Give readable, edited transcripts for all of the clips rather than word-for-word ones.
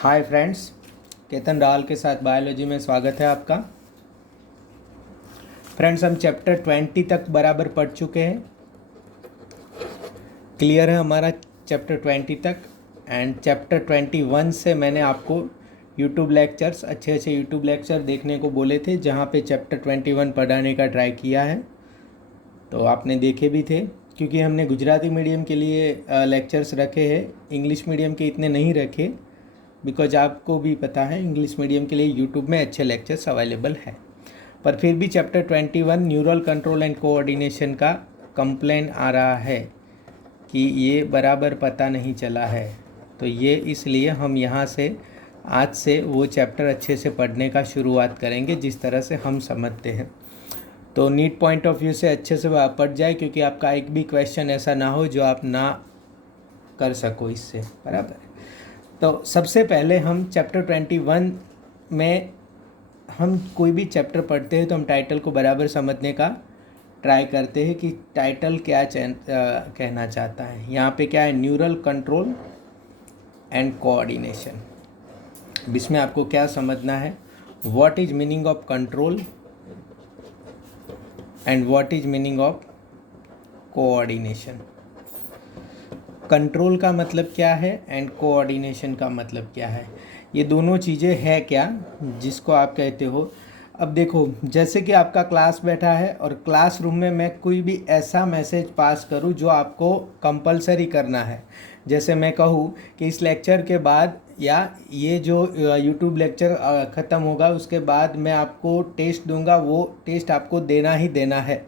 Hi friends, Ketan Rawal के साथ biology में स्वागत है आपका। फ्रेंड्स, हम चैप्टर 20 तक बराबर पढ़ चुके हैं। क्लियर है हमारा चैप्टर 20 तक। एंड चैप्टर 21 से मैंने आपको यूट्यूब लेक्चर्स, अच्छे यूट्यूब लेक्चर देखने को बोले थे, जहाँ पे चैप्टर 21 पढ़ाने का ट्राई किया है। तो आपने देखे भी थे, क्योंकि हमने गुजराती मीडियम के लिए लेक्चर्स रखे हैं, इंग्लिश मीडियम के इतने नहीं रखे, बिकॉज आपको भी पता है इंग्लिश मीडियम के लिए यूट्यूब में अच्छे लेक्चर्स अवेलेबल है। पर फिर भी chapter 21 neural control and coordination का कंप्लेन आ रहा है कि ये बराबर पता नहीं चला है। तो ये इसलिए हम यहाँ से आज से वो चैप्टर अच्छे से पढ़ने का शुरुआत करेंगे जिस तरह से हम समझते हैं। तो नीट पॉइंट ऑफ व्यू से अच्छे से पढ़ जाए, क्योंकि आपका एक भी क्वेश्चन ऐसा ना हो जो आप ना कर सको इससे। बराबर। तो सबसे पहले हम चैप्टर 21 में हम कोई भी चैप्टर पढ़ते हैं तो हम टाइटल को बराबर समझने का ट्राई करते हैं कि टाइटल क्या कहना चाहता है। यहाँ पे क्या है, न्यूरल कंट्रोल एंड कोऑर्डिनेशन। इसमें आपको क्या समझना है, what is meaning of control and what is meaning of coordination. Control का मतलब क्या है एंड कोऑर्डिनेशन का मतलब क्या है, ये दोनों चीज़ें है क्या जिसको आप कहते हो। अब देखो, जैसे कि आपका क्लास बैठा है और क्लासरूम में मैं कोई भी ऐसा मैसेज पास करूं जो आपको कंपलसरी करना है। जैसे मैं कहूं कि इस लेक्चर के बाद या ये जो यूट्यूब लेक्चर ख़त्म होगा उसके बाद मैं आपको टेस्ट दूंगा, वो टेस्ट आपको देना ही देना है।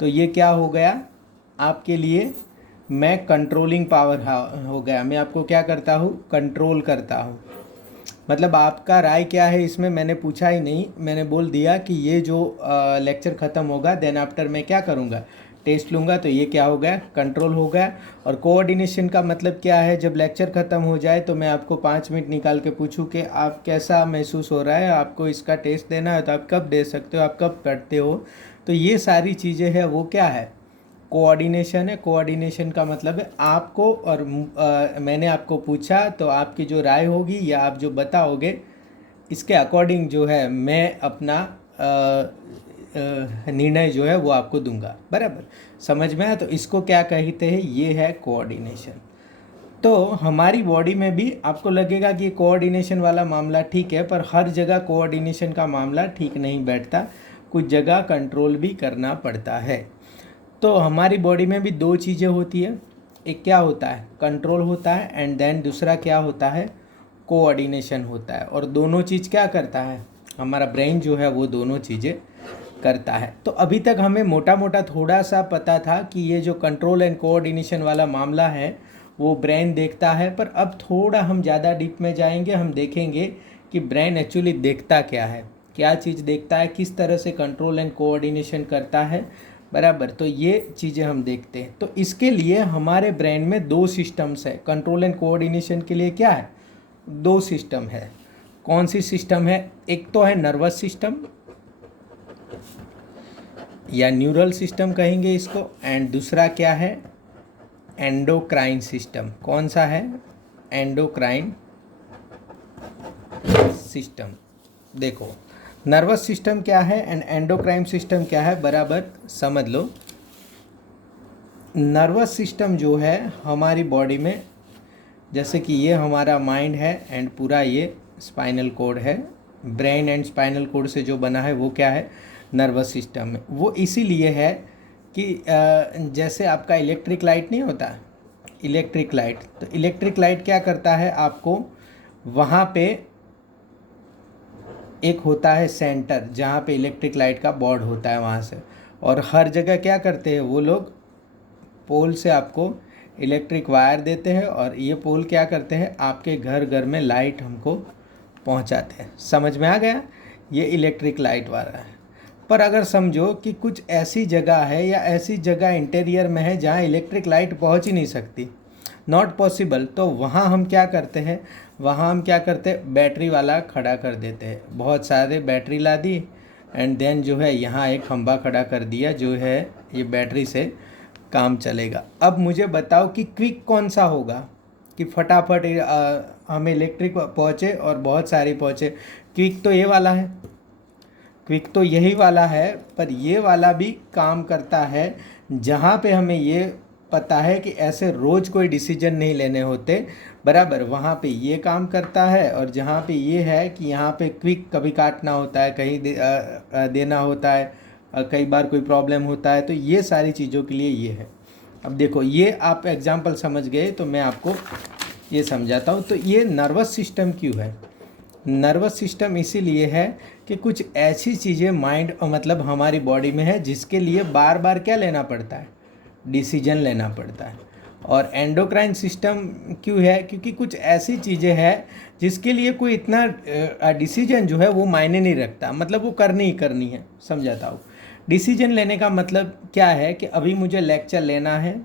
तो ये क्या हो गया आपके लिए, मैं कंट्रोलिंग पावर हो गया। मैं आपको क्या करता हूँ, कंट्रोल करता हूँ। मतलब आपका राय क्या है इसमें मैंने पूछा ही नहीं, मैंने बोल दिया कि ये जो लेक्चर ख़त्म होगा देन आफ्टर मैं क्या करूँगा, टेस्ट लूँगा। तो ये क्या हो गया, कंट्रोल हो गया। और कोऑर्डिनेशन का मतलब क्या है, जब लेक्चर ख़त्म हो जाए तो मैं आपको 5 मिनट निकाल के पूछूं कि आप कैसा महसूस हो रहा है, आपको इसका टेस्ट देना है तो आप कब दे सकते हो, आप कब करते हो। तो ये सारी चीज़ें हैं, वो क्या है, कोऑर्डिनेशन है। कोऑर्डिनेशन का मतलब है आपको और मैंने आपको पूछा तो आपकी जो राय होगी या आप जो बताओगे इसके अकॉर्डिंग जो है मैं अपना निर्णय जो है वो आपको दूंगा। बराबर, समझ में आया। तो इसको क्या कहते हैं, ये है कोऑर्डिनेशन। तो हमारी बॉडी में भी आपको लगेगा कि कोऑर्डिनेशन वाला मामला ठीक है, पर हर जगह कोऑर्डिनेशन का मामला ठीक नहीं बैठता, कुछ जगह कंट्रोल भी करना पड़ता है। तो हमारी बॉडी में भी दो चीज़ें होती है, एक क्या होता है, कंट्रोल होता है, एंड देन दूसरा क्या होता है, कोऑर्डिनेशन होता है। और दोनों चीज़ क्या करता है, हमारा ब्रेन जो है वो दोनों चीज़ें करता है। तो अभी तक हमें मोटा मोटा थोड़ा सा पता था कि ये जो कंट्रोल एंड कोऑर्डिनेशन वाला मामला है वो ब्रेन देखता है, पर अब थोड़ा हम ज़्यादा डीप में जाएंगे, हम देखेंगे कि ब्रेन एक्चुअली देखता क्या है, क्या चीज़ देखता है, किस तरह से कंट्रोल एंड कोऑर्डिनेशन करता है। बराबर, तो ये चीज़ें हम देखते हैं। तो इसके लिए हमारे ब्रेन में दो सिस्टम्स है, कंट्रोल एंड कोऑर्डिनेशन के लिए क्या है, दो सिस्टम है। कौन सी सिस्टम है, एक तो है नर्वस सिस्टम या न्यूरल सिस्टम कहेंगे इसको, एंड दूसरा क्या है, एंडोक्राइन सिस्टम। कौन सा है, एंडोक्राइन सिस्टम। देखो, नर्वस सिस्टम क्या है एंड एंडोक्राइन सिस्टम क्या है, बराबर समझ लो। नर्वस सिस्टम जो है हमारी बॉडी में, जैसे कि ये हमारा माइंड है एंड पूरा ये स्पाइनल कोड है, ब्रेन एंड स्पाइनल कोड से जो बना है वो क्या है, नर्वस सिस्टम है। वो इसीलिए है कि जैसे आपका इलेक्ट्रिक लाइट नहीं होता, इलेक्ट्रिक लाइट, तो इलेक्ट्रिक लाइट क्या करता है, आपको वहाँ पे एक होता है सेंटर जहाँ पे इलेक्ट्रिक लाइट का बोर्ड होता है वहाँ से, और हर जगह क्या करते हैं वो लोग, पोल से आपको इलेक्ट्रिक वायर देते हैं और ये पोल क्या करते हैं, आपके घर घर में लाइट हमको पहुँचाते हैं। समझ में आ गया, ये इलेक्ट्रिक लाइट वाला है। पर अगर समझो कि कुछ ऐसी जगह है या ऐसी जगह इंटीरियर में है जहाँ इलेक्ट्रिक लाइट पहुँच ही नहीं सकती, नॉट पॉसिबल, तो वहाँ हम क्या करते हैं, वहाँ हम क्या करते हैं, बैटरी वाला खड़ा कर देते हैं। बहुत सारे बैटरी ला दी एंड देन जो है यहाँ एक खंभा खड़ा कर दिया, जो है ये बैटरी से काम चलेगा। अब मुझे बताओ कि क्विक कौन सा होगा, कि फटाफट हमें इलेक्ट्रिक पहुँचे और बहुत सारी पहुँचे। क्विक तो ये वाला है, क्विक तो यही वाला है, पर ये वाला भी काम करता है जहाँ पे हमें ये पता है कि ऐसे रोज़ कोई डिसीजन नहीं लेने होते, बराबर, वहाँ पे ये काम करता है। और जहाँ पे ये है कि यहाँ पे क्विक कभी काटना होता है, कहीं देना होता है, कई बार कोई प्रॉब्लम होता है, तो ये सारी चीज़ों के लिए ये है। अब देखो, ये आप एग्जांपल समझ गए तो मैं आपको ये समझाता हूँ। तो ये नर्वस सिस्टम क्यों है? नर्वस सिस्टम इसीलिए है कि कुछ ऐसी चीज़ें माइंड मतलब हमारी बॉडी में है जिसके लिए बार बार क्या लेना पड़ता है, डिसीजन लेना पड़ता है। और एंडोक्राइन सिस्टम क्यों है? क्योंकि कुछ ऐसी चीज़ें हैं जिसके लिए कोई इतना डिसीजन जो है वो मायने नहीं रखता, मतलब वो करनी ही करनी है। समझाता हूँ। डिसीजन लेने का मतलब क्या है कि अभी मुझे लेक्चर लेना है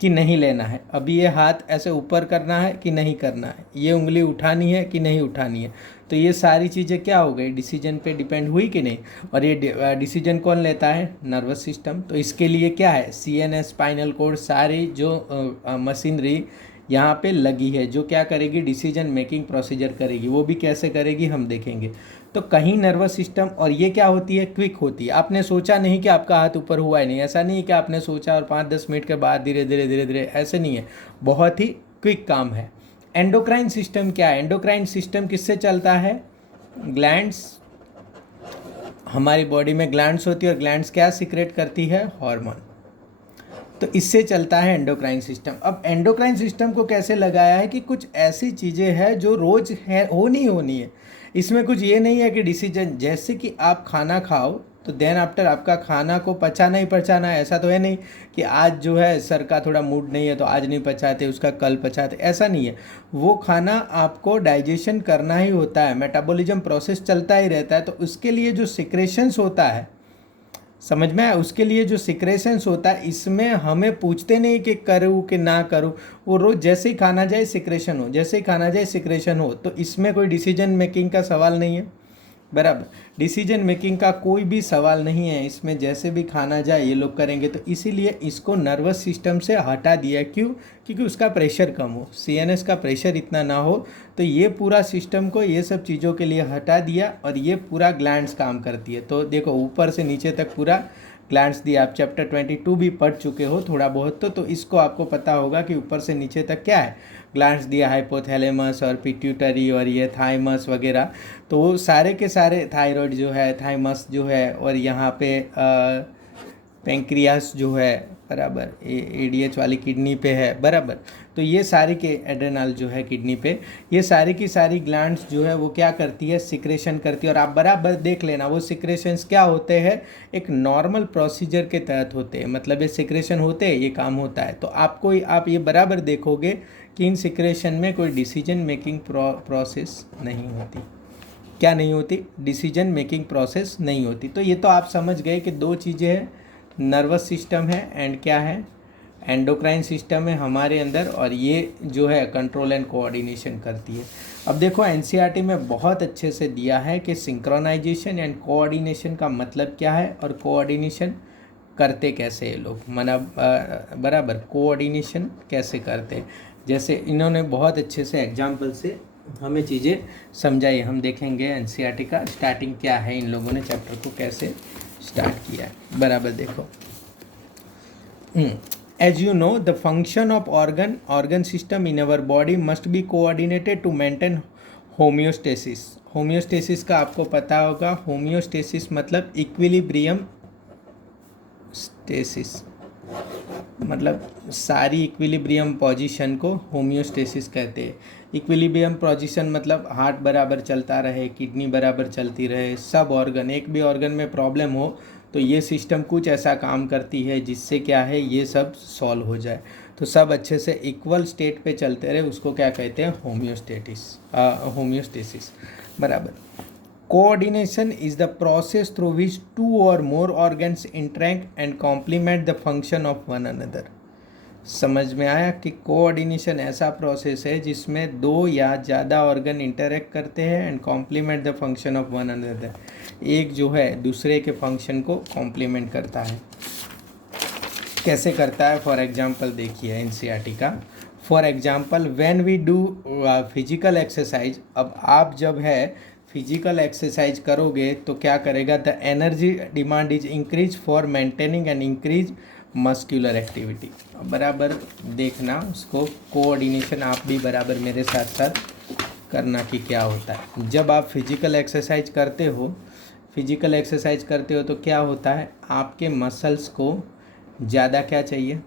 कि नहीं लेना है, अभी ये हाथ ऐसे ऊपर करना है कि नहीं करना है, ये उंगली उठानी है कि नहीं उठानी है। तो ये सारी चीज़ें क्या हो गई, डिसीजन पे डिपेंड हुई कि नहीं। और ये डिसीजन कौन लेता है? Nervous system. तो इसके लिए क्या है, CNS, स्पाइनल कोड, सारी जो मशीनरी यहाँ पे लगी है जो क्या करेगी, डिसीजन मेकिंग प्रोसीजर करेगी। वो भी कैसे करेगी हम देखेंगे। तो कहीं नर्वस सिस्टम, और ये क्या होती है, क्विक होती है। आपने सोचा नहीं कि आपका हाथ ऊपर हुआ है, नहीं, ऐसा नहीं कि आपने सोचा और 5-10 मिनट के बाद धीरे धीरे धीरे धीरे, ऐसे नहीं है, बहुत ही क्विक काम है। एंडोक्राइन सिस्टम क्या है? एंडोक्राइन सिस्टम किससे चलता है? ग्लैंड्स, हमारी बॉडी में ग्लैंड्स होती है और ग्लैंड्स क्या सिक्रेट करती है? हार्मोन। तो इससे चलता है एंडोक्राइन सिस्टम। अब एंडोक्राइन सिस्टम को कैसे लगाया है कि कुछ ऐसी चीज़ें हैं जो रोज़ है होनी है। इसमें कुछ ये नहीं है कि डिसीजन, जैसे कि आप खाना खाओ तो देन आफ्टर आपका खाना को पचाना ही पचाना है। ऐसा तो है नहीं कि आज जो है सर का थोड़ा मूड नहीं है तो आज नहीं पचाते, उसका कल पचाते, ऐसा नहीं है। वो खाना आपको डाइजेशन करना ही होता है, मेटाबॉलिज्म प्रोसेस चलता ही रहता है। तो उसके लिए जो सिक्रेशंस होता है, समझ में आया, उसके लिए जो सिक्रेशंस होता है, इसमें हमें पूछते नहीं कि करूँ कि ना करूँ, वो रोज़ जैसे ही खाना जाए सिक्रेशन हो, जैसे ही खाना जाए सिक्रेशन हो। तो इसमें कोई डिसीजन मेकिंग का सवाल नहीं है, बराबर, डिसीजन मेकिंग का कोई भी सवाल नहीं है इसमें। जैसे भी खाना जाए ये लोग करेंगे। तो इसीलिए इसको नर्वस सिस्टम से हटा दिया। क्यों? क्योंकि उसका प्रेशर कम हो, CNS का प्रेशर इतना ना हो। तो ये पूरा सिस्टम को ये सब चीज़ों के लिए हटा दिया और ये पूरा ग्लैंड्स काम करती है। तो देखो, ऊपर से नीचे तक पूरा ग्लैंड्स दिया। आप चैप्टर 22 भी पढ़ चुके हो थोड़ा बहुत, तो इसको आपको पता होगा कि ऊपर से नीचे तक क्या है, ग्लैंड्स दिया, हाइपोथैलेमस और पिट्यूटरी और ये थाइमस वगैरह। तो वो सारे के सारे, थायराइड जो है, थाइमस जो है, और यहाँ पे पेंक्रियास जो है, बराबर, ADH वाली किडनी पे है, बराबर। तो ये सारी के एड्रेनल जो है किडनी पे, ये सारी की सारी ग्लैंड्स जो है वो क्या करती है, सिक्रेशन करती है। और आप बराबर देख लेना, वो सिक्रेशंस क्या होते हैं, एक नॉर्मल प्रोसीजर के तहत होते हैं, मतलब ये सिक्रेशन होते हैं, ये काम होता है। तो आप ये बराबर देखोगे कि इन सिक्रेशन में कोई डिसीजन मेकिंग प्रोसेस नहीं होती। क्या नहीं होती? डिसीजन मेकिंग प्रोसेस नहीं होती। तो ये तो आप समझ गए कि दो चीज़ें हैं, नर्वस सिस्टम है एंड क्या है, एंडोक्राइन सिस्टम है हमारे अंदर, और ये जो है कंट्रोल एंड कोऑर्डिनेशन करती है। अब देखो, NCERT में बहुत अच्छे से दिया है कि सिंक्रोनाइजेशन एंड कोऑर्डिनेशन का मतलब क्या है और कोऑर्डिनेशन करते कैसे ये लोग, मतलब बराबर, कोऑर्डिनेशन कैसे करते हैं। जैसे इन्होंने बहुत अच्छे से एग्जाम्पल से हमें चीज़ें समझाई। हम देखेंगे NCERT का स्टार्टिंग क्या है, इन लोगों ने चैप्टर को कैसे स्टार्ट किया है, बराबर देखो। As you know, the function of organ system in our body must be coordinated to maintain homeostasis. Homeostasis का आपको पता होगा, होम्योस्टेसिस मतलब इक्विलिब्रियम स्टेसिस, मतलब सारी इक्विलिब्रियम पोजीशन को होम्योस्टेसिस कहते हैं। इक्विलिब्रियम पोजीशन मतलब हार्ट बराबर चलता रहे, किडनी बराबर चलती रहे, सब ऑर्गन, एक भी ऑर्गन में प्रॉब्लम हो तो ये सिस्टम कुछ ऐसा काम करती है जिससे क्या है, ये सब सॉल्व हो जाए। तो सब अच्छे से इक्वल स्टेट पे चलते रहे, उसको क्या कहते हैं, होम्योस्टेसिस, बराबर। Coordination is the process through which 2 or more organs interact and complement the function of one another. समझ में आया कि कोऑर्डिनेशन ऐसा प्रोसेस है जिसमें 2 या ज़्यादा ऑर्गन इंटरेक्ट करते हैं and complement the function of one another, एक जो है दूसरे के फंक्शन को कॉम्प्लीमेंट करता है। कैसे करता है? फॉर एग्जांपल देखिए NCERT का, for example when we do physical exercise, अब आप जब है फिजिकल एक्सरसाइज करोगे तो क्या करेगा, the energy demand is increase for maintaining and increase muscular activity. बराबर देखना उसको, कोऑर्डिनेशन आप भी बराबर मेरे साथ साथ करना कि क्या होता है। जब आप फिजिकल एक्सरसाइज करते हो तो क्या होता है, आपके मसल्स को ज़्यादा क्या चाहिए,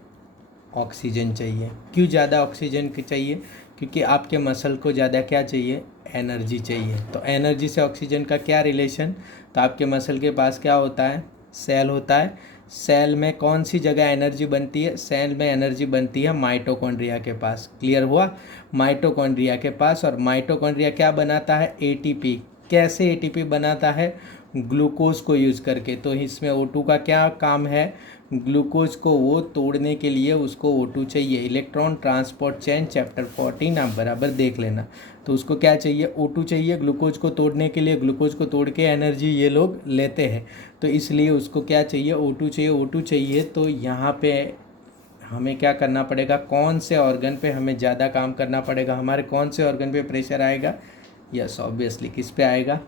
ऑक्सीजन चाहिए। क्यों ज़्यादा ऑक्सीजन की चाहिए, क्योंकि आपके मसल को ज़्यादा क्या चाहिए, एनर्जी चाहिए। तो एनर्जी से ऑक्सीजन का क्या रिलेशन, तो आपके मसल के पास क्या होता है, सेल होता है। सेल में कौन सी जगह एनर्जी बनती है, सेल में एनर्जी बनती है माइटोकॉन्ड्रिया के पास। क्लियर हुआ, माइटोकॉन्ड्रिया के पास। और माइटोकॉन्ड्रिया क्या बनाता है, एटीपी। कैसे एटीपी बनाता है, ग्लूकोज को यूज़ करके। तो इसमें O2 का क्या काम है, ग्लूकोज को वो तोड़ने के लिए उसको O2 चाहिए। इलेक्ट्रॉन ट्रांसपोर्ट चेन चैप्टर 14 आप बराबर देख लेना। तो उसको क्या चाहिए, O2 चाहिए ग्लूकोज को तोड़ने के लिए। ग्लूकोज को तोड़ के एनर्जी ये लोग लेते हैं, तो इसलिए उसको क्या चाहिए, O2 चाहिए। O2 चाहिए तो यहाँ पे हमें क्या करना पड़ेगा, कौन से ऑर्गन पे हमें ज़्यादा काम करना पड़ेगा, हमारे कौन से ऑर्गन पे प्रेशर आएगा, यस ऑब्वियसली किस पे आएगा,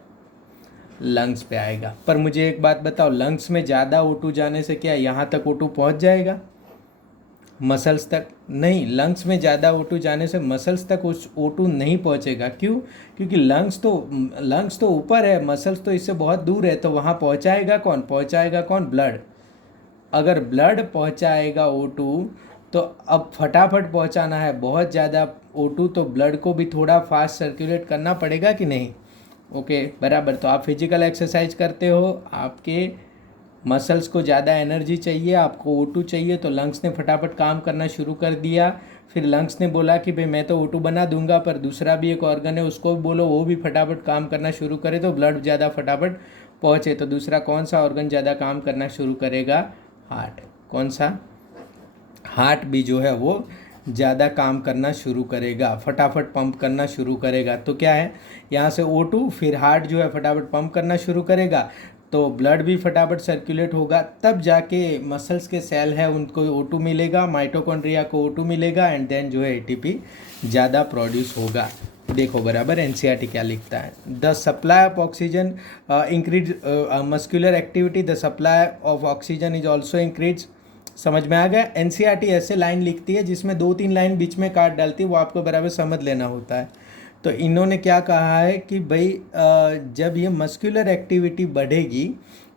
लंग्स पे आएगा। पर मुझे एक बात बताओ, लंग्स में ज़्यादा O2 जाने से क्या यहाँ तक O2 पहुँच जाएगा, मसल्स तक नहीं। लंग्स में ज़्यादा O2 जाने से मसल्स तक उस O2 नहीं पहुँचेगा। क्यों, क्योंकि लंग्स तो ऊपर है, मसल्स तो इससे बहुत दूर है। तो वहाँ पहुँचाएगा कौन, ब्लड। अगर ब्लड पहुँचाएगा O2, तो अब फटाफट पहुँचाना है बहुत ज़्यादा O2, तो ब्लड को भी थोड़ा फास्ट सर्कुलेट करना पड़ेगा कि नहीं। ओके बराबर। तो आप फिजिकल एक्सरसाइज करते हो, आपके मसल्स को ज़्यादा एनर्जी चाहिए, आपको O2 चाहिए, तो लंग्स ने फटाफट काम करना शुरू कर दिया। फिर लंग्स ने बोला कि भाई मैं तो O2 बना दूंगा, पर दूसरा भी एक ऑर्गन है उसको बोलो वो भी फटाफट काम करना शुरू करे, तो ब्लड ज़्यादा फटाफट पहुँचे। तो दूसरा कौन सा ऑर्गन ज़्यादा काम करना शुरू करेगा, हार्ट। कौन सा, हार्ट भी जो है वो ज़्यादा काम करना शुरू करेगा, फटाफट पंप करना शुरू करेगा। तो क्या है, यहाँ से O2, फिर हार्ट जो है फटाफट पंप करना शुरू करेगा, तो ब्लड भी फटाफट सर्कुलेट होगा, तब जाके मसल्स के सेल है उनको O2 मिलेगा, माइटोकॉन्ड्रिया को O2 मिलेगा, एंड देन जो है ATP ज़्यादा प्रोड्यूस होगा। देखो बराबर NCERT क्या लिखता है, the supply of oxygen increase muscular activity, the supply of oxygen is also increase. समझ में आ गया। NCERT ऐसे लाइन लिखती है जिसमें 2-3 लाइन बीच में काट डालती है, वो आपको बराबर समझ लेना होता है। तो इन्होंने क्या कहा है कि भाई जब ये मस्कुलर एक्टिविटी बढ़ेगी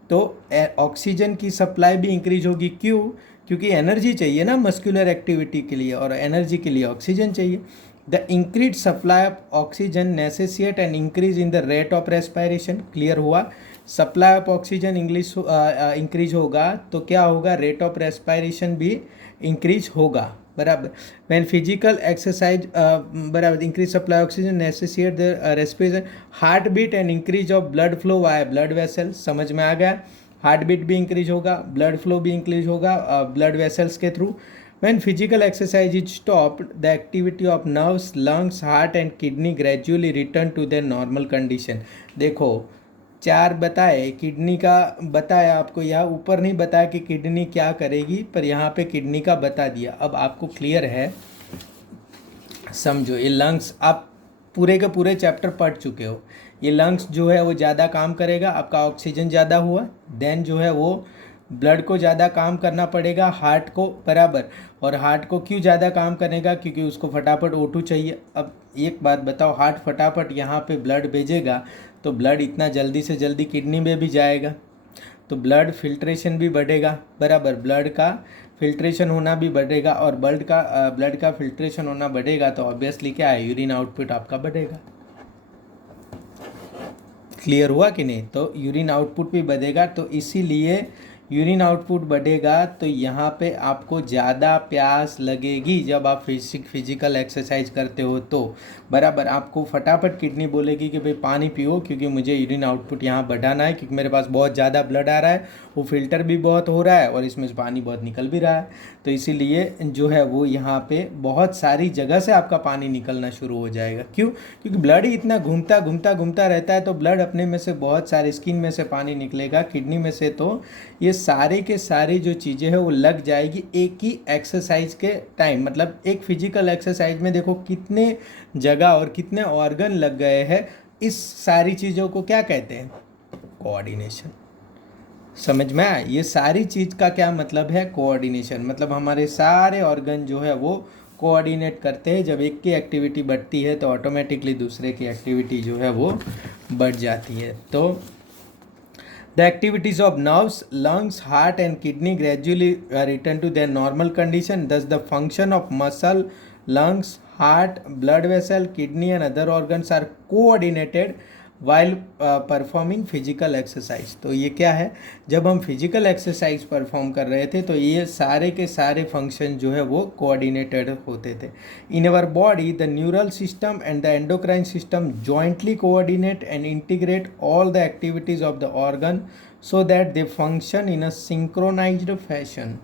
तो ऑक्सीजन की सप्लाई भी इंक्रीज होगी। क्यों, क्योंकि एनर्जी चाहिए ना मस्कुलर एक्टिविटी के लिए, और एनर्जी के लिए ऑक्सीजन चाहिए। The increase supply of oxygen necessitate and increase in the rate of respiration. Clear हुआ, सप्लाई ऑफ ऑक्सीजन इंक्रीज होगा तो क्या होगा, रेट ऑफ रेस्पायरेशन भी इंक्रीज होगा। बराबर। व्हेन फिजिकल एक्सरसाइज बराबर increase supply oxygen necessitate the respiration, heart beat and increase of blood flow via blood vessel. समझ में आ गया, हार्ट बीट भी इंक्रीज होगा, ब्लड फ्लो भी इंक्रीज होगा ब्लड वेसल्स के through. When physical exercise is stopped, the activity of nerves, lungs, heart and kidney gradually return to their normal condition. देखो 4 बताए, किडनी का बताया आपको, यहाँ ऊपर नहीं बताया कि किडनी क्या करेगी, पर यहाँ पे किडनी का बता दिया। अब आपको क्लियर है, समझो। ये लंग्स आप पूरे के पूरे चैप्टर पढ़ चुके हो। ये लंग्स जो है वो ज़्यादा काम करेगा, आपका ऑक्सीजन ज़्यादा हुआ, देन जो है वो ब्लड को ज़्यादा काम करना पड़ेगा, हार्ट को बराबर। और हार्ट को क्यों ज़्यादा काम करेगा, क्योंकि उसको फटाफट O2 चाहिए। अब एक बात बताओ, हार्ट फटाफट यहाँ पे ब्लड भेजेगा तो ब्लड इतना जल्दी से जल्दी किडनी में भी जाएगा, तो ब्लड फिल्ट्रेशन भी बढ़ेगा बराबर, ब्लड का फिल्ट्रेशन होना भी बढ़ेगा। और ब्लड का फिल्ट्रेशन होना बढ़ेगा तो ऑब्वियसली क्या है, यूरिन आउटपुट आपका बढ़ेगा। क्लियर हुआ कि नहीं, तो यूरिन आउटपुट भी बढ़ेगा, तो इसीलिए यूरिन आउटपुट बढ़ेगा तो यहाँ पे आपको ज़्यादा प्यास लगेगी जब आप फिजिकल एक्सरसाइज करते हो, तो बराबर आपको फटाफट किडनी बोलेगी कि भाई पानी पियो, क्योंकि मुझे यूरिन आउटपुट यहाँ बढ़ाना है, क्योंकि मेरे पास बहुत ज़्यादा ब्लड आ रहा है, वो फिल्टर भी बहुत हो रहा है और इसमें से पानी बहुत निकल भी रहा है। तो इसीलिए जो है वो यहाँ पे बहुत सारी जगह से आपका पानी निकलना शुरू हो जाएगा। क्यों, क्योंकि ब्लड ही इतना घूमता रहता है, तो ब्लड अपने में से बहुत सारे, स्किन में से पानी निकलेगा, किडनी में से तो ये सारे के सारी जो चीज़ें हैं वो लग जाएगी एक ही एक्सरसाइज के टाइम। मतलब एक फिजिकल एक्सरसाइज में देखो कितने जगह और कितने ऑर्गन लग गए हैं। इस सारी चीज़ों को क्या कहते हैं? कोऑर्डिनेशन। समझ में आया? ये सारी चीज़ का क्या मतलब है? कोऑर्डिनेशन। मतलब हमारे सारे ऑर्गन जो है वो कोऑर्डिनेट करते हैं। जब एक की एक्टिविटी बढ़ती है तो ऑटोमेटिकली दूसरे की एक्टिविटी जो है वो बढ़ जाती है। तो the activities of nerves, lungs, heart and kidney gradually return to their normal condition. Thus the function of muscle, lungs, heart, blood vessel, kidney and other organs are coordinated while performing physical exercise. तो ये क्या है? जब हम physical exercise perform कर रहे थे तो ये सारे के सारे फंक्शन जो है वो कोऑर्डिनेटेड होते थे। In our body the neural system and the endocrine system jointly coordinate and integrate all the activities of the organ so that they function in a synchronised fashion.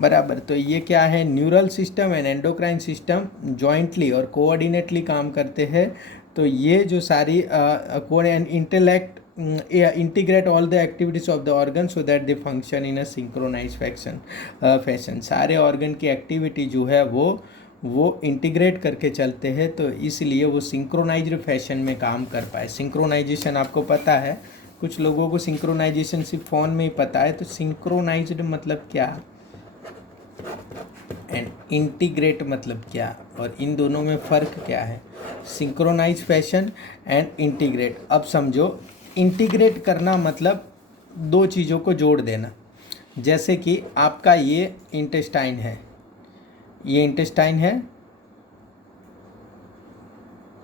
बराबर। तो ये क्या है? Neural system and endocrine system jointly और coordinately काम करते हैं। तो ये जो सारी integrate all the activities of the organ so that they function in a synchronized fashion. सारे ऑर्गन की एक्टिविटी जो है वो इंटीग्रेट करके चलते हैं, तो इसलिए वो सिंक्रोनाइज्ड फैशन में काम कर पाए। सिंक्रोनाइजेशन आपको पता है, कुछ लोगों को सिंक्रोनाइजेशन सिर्फ फ़ोन में ही पता है। तो सिंक्रोनाइज्ड मतलब क्या एंड इंटीग्रेट मतलब क्या, और इन दोनों में फ़र्क क्या है? Synchronize fashion and integrate. अब समझो, इंटीग्रेट करना मतलब दो चीज़ों को जोड़ देना। जैसे कि आपका ये इंटेस्टाइन है, ये इंटेस्टाइन है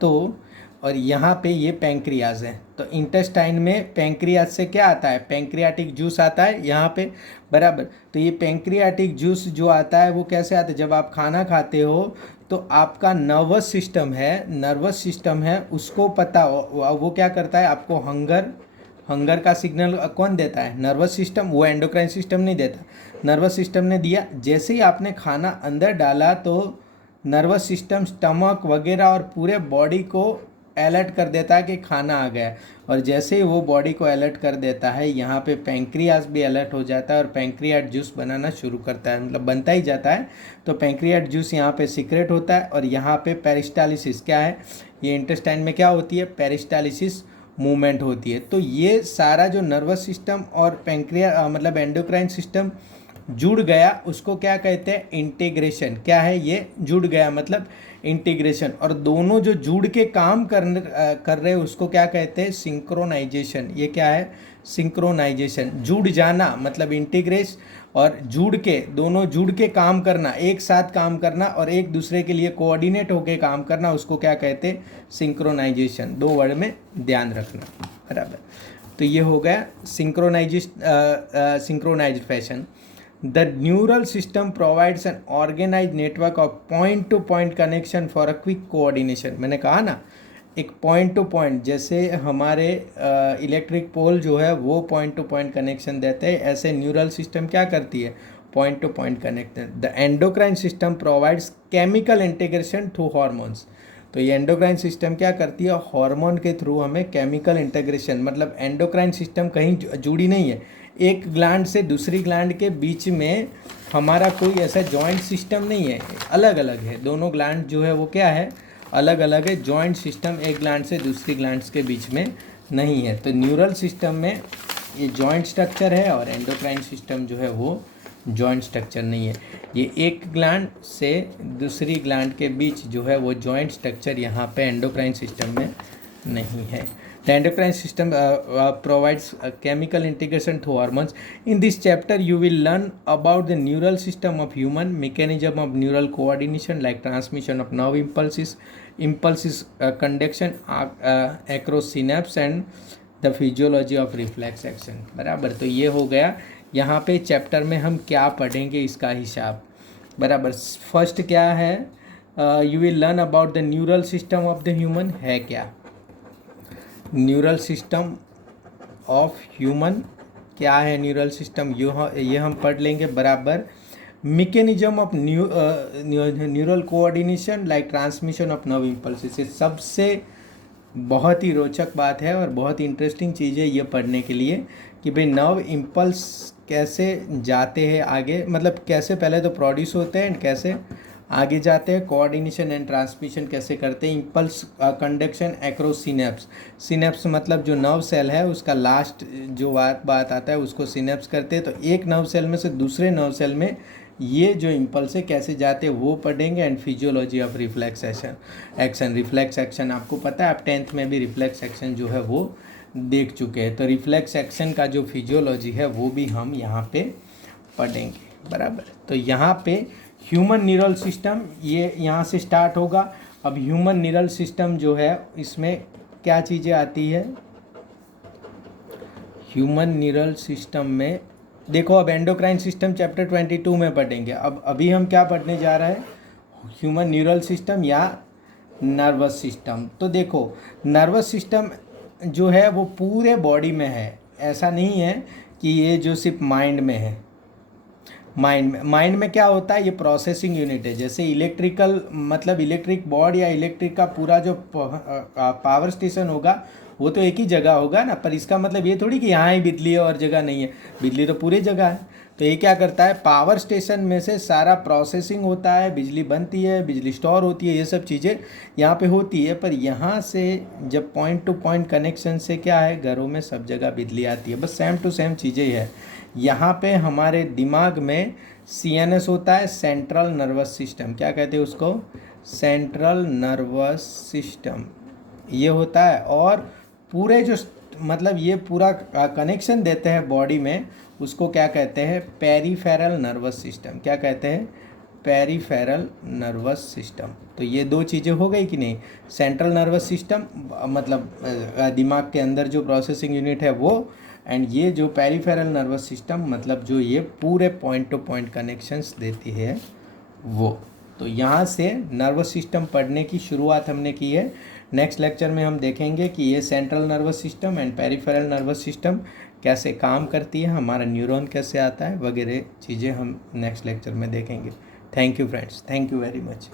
तो, और यहाँ पे ये पैंक्रियाज है। तो इंटेस्टाइन में पैंक्रियाज से क्या आता है? पैंक्रियाटिक जूस आता है यहाँ पे। बराबर। तो ये पैंक्रियाटिक जूस जो आता है वो कैसे आता है? जब आप खाना खाते हो तो आपका नर्वस सिस्टम है उसको पता, वो क्या करता है? आपको हंगर का सिग्नल कौन देता है? Nervous system. वो एंडोक्राइन सिस्टम नहीं देता, नर्वस सिस्टम ने दिया। जैसे ही आपने खाना अंदर डाला तो नर्वस सिस्टम स्टमक वगैरह और पूरे बॉडी को अलर्ट कर देता है कि खाना आ गया। और जैसे ही वो बॉडी को अलर्ट कर देता है, यहाँ पे पैंक्रियाज भी अलर्ट हो जाता है और पैंक्रियाट जूस बनाना शुरू करता है, मतलब बनता ही जाता है। तो पैंक्रियाट जूस यहाँ पे सीक्रेट होता है। और यहाँ पे पेरिस्टालिसिस क्या है? ये इंटेस्टाइन में क्या होती है? पेरिस्टालिसिस मूवमेंट होती है। तो ये सारा जो नर्वस सिस्टम और पैंक्रिया मतलब एंडोक्राइन सिस्टम जुड़ गया उसको क्या कहते हैं? इंटीग्रेशन। क्या है ये? जुड़ गया मतलब इंटीग्रेशन। और दोनों जो जुड़ के काम कर रहे हैं उसको क्या कहते हैं? सिंक्रोनाइजेशन। ये क्या है? सिंक्रोनाइजेशन। जुड़ जाना मतलब इंटीग्रेस, और जुड़ के, दोनों जुड़ के काम करना, एक साथ काम करना और एक दूसरे के लिए कोऑर्डिनेट होके काम करना, उसको क्या कहते हैं? सिंक्रोनाइजेशन। दो वर्ड में ध्यान रखना। बराबर। तो ये हो गया synchronized fashion. The neural system provides an organized network of point-to-point connection for a quick coordination। मैंने कहा ना, एक पॉइंट टू पॉइंट, जैसे हमारे इलेक्ट्रिक पोल जो है वो पॉइंट टू पॉइंट कनेक्शन देते हैं, ऐसे न्यूरल सिस्टम क्या करती है? Point two point connection. The endocrine system provides chemical integration through hormones. तो ये एंडोक्राइन सिस्टम क्या करती है? हार्मोन के थ्रू हमें केमिकल इंटीग्रेशन, मतलब एंडोक्राइन सिस्टम कहीं जुड़ी नहीं है, एक ग्लैंड से दूसरी ग्लैंड के बीच में हमारा कोई ऐसा जॉइंट सिस्टम नहीं है, अलग अलग है। दोनों ग्लैंड जो है वो क्या है? अलग अलग है। जॉइंट सिस्टम एक ग्लैंड से दूसरी ग्लैंड्स के बीच में नहीं है। तो न्यूरल सिस्टम में ये जॉइंट स्ट्रक्चर है और एंडोक्राइन सिस्टम जो है वो जॉइंट स्ट्रक्चर नहीं है। ये एक ग्लैंड से दूसरी ग्लैंड के बीच जो है वो जॉइंट स्ट्रक्चर यहाँ पे एंडोक्राइन सिस्टम में नहीं है। The endocrine system provides chemical integration through hormones. In this chapter, you will learn about the neural system of human, mechanism of neural coordination like transmission of nerve impulses conduction across synapse and the physiology of reflex action। बराबर। तो ये हो गया। यहाँ पे chapter में हम क्या पढ़ेंगे इसका हिसाब। बराबर। फर्स्ट क्या है? You will learn about the neural system of the human। है क्या न्यूरल सिस्टम ऑफ ह्यूमन? क्या है न्यूरल सिस्टम? ये हम पढ़ लेंगे। बराबर। Mechanism of neural coordination like transmission of nerve impulses. ये सबसे बहुत ही रोचक बात है और बहुत ही इंटरेस्टिंग चीज़ है ये पढ़ने के लिए, कि भाई नर्व इम्पल्स कैसे जाते हैं आगे, मतलब कैसे पहले तो प्रोड्यूस होते हैं एंड कैसे आगे जाते हैं, कोऑर्डिनेशन एंड ट्रांसमिशन कैसे करते हैं, impulse conduction across synapse. Synapse मतलब जो नर्व सेल है उसका लास्ट जो बात आता है उसको सिनेप्स करते हैं। तो एक नर्व सेल में से दूसरे नर्व सेल में ये जो इम्पल्स है कैसे जाते हैं वो पढ़ेंगे। And physiology of reflex action. Reflex action आपको पता है, आप 10th में भी रिफ्लेक्स एक्शन जो है वो देख चुके हैं। तो रिफ्लेक्स एक्शन का जो फिजियोलॉजी है वो भी हम यहाँ पे पढ़ेंगे, बराबर। तो यहाँ पे ह्यूमन न्यूरल सिस्टम ये यहाँ से स्टार्ट होगा। अब ह्यूमन न्यूरल सिस्टम जो है इसमें क्या चीज़ें आती है, ह्यूमन न्यूरल सिस्टम में देखो, अब एंडोक्राइन सिस्टम चैप्टर 22 में पढ़ेंगे। अब अभी हम क्या पढ़ने जा रहे हैं, ह्यूमन न्यूरल सिस्टम या नर्वस सिस्टम। तो देखो नर्वस सिस्टम जो है वो पूरे बॉडी में है, ऐसा नहीं है कि ये जो सिर्फ माइंड में है। माइंड में क्या होता है, ये प्रोसेसिंग यूनिट है। जैसे इलेक्ट्रिकल मतलब इलेक्ट्रिक बोर्ड या इलेक्ट्रिक का पूरा जो पावर स्टेशन होगा वो तो एक ही जगह होगा ना, पर इसका मतलब ये थोड़ी कि यहाँ ही बिजली है और जगह नहीं है, बिजली तो पूरी जगह है। तो ये क्या करता है, पावर स्टेशन में से सारा प्रोसेसिंग होता है, बिजली बनती है, बिजली स्टोर होती है, ये सब चीज़ें यहाँ पे होती है। पर यहाँ से जब पॉइंट टू पॉइंट कनेक्शन से क्या है, घरों में सब जगह बिजली आती है, बस सेम टू सेम चीज़ें है। यहाँ पे हमारे दिमाग में CNS होता है, सेंट्रल नर्वस सिस्टम, क्या कहते हैं उसको, सेंट्रल नर्वस सिस्टम ये होता है। और पूरे जो मतलब ये पूरा कनेक्शन देते हैं बॉडी में उसको क्या कहते हैं, पेरिफेरल नर्वस सिस्टम। क्या कहते हैं, पेरिफेरल नर्वस सिस्टम। तो ये दो चीज़ें हो गई कि नहीं, सेंट्रल नर्वस सिस्टम मतलब दिमाग के अंदर जो प्रोसेसिंग यूनिट है वो, एंड ये जो पेरिफेरल नर्वस सिस्टम मतलब जो ये पूरे पॉइंट टू पॉइंट कनेक्शंस देती है वो। तो यहाँ से नर्वस सिस्टम पढ़ने की शुरुआत हमने की है। नेक्स्ट लेक्चर में हम देखेंगे कि ये central nervous system and peripheral nervous system कैसे काम करती है, हमारा न्यूरॉन कैसे आता है, वगैरह चीज़ें हम नेक्स्ट लेक्चर में देखेंगे। Thank you friends, thank you very much.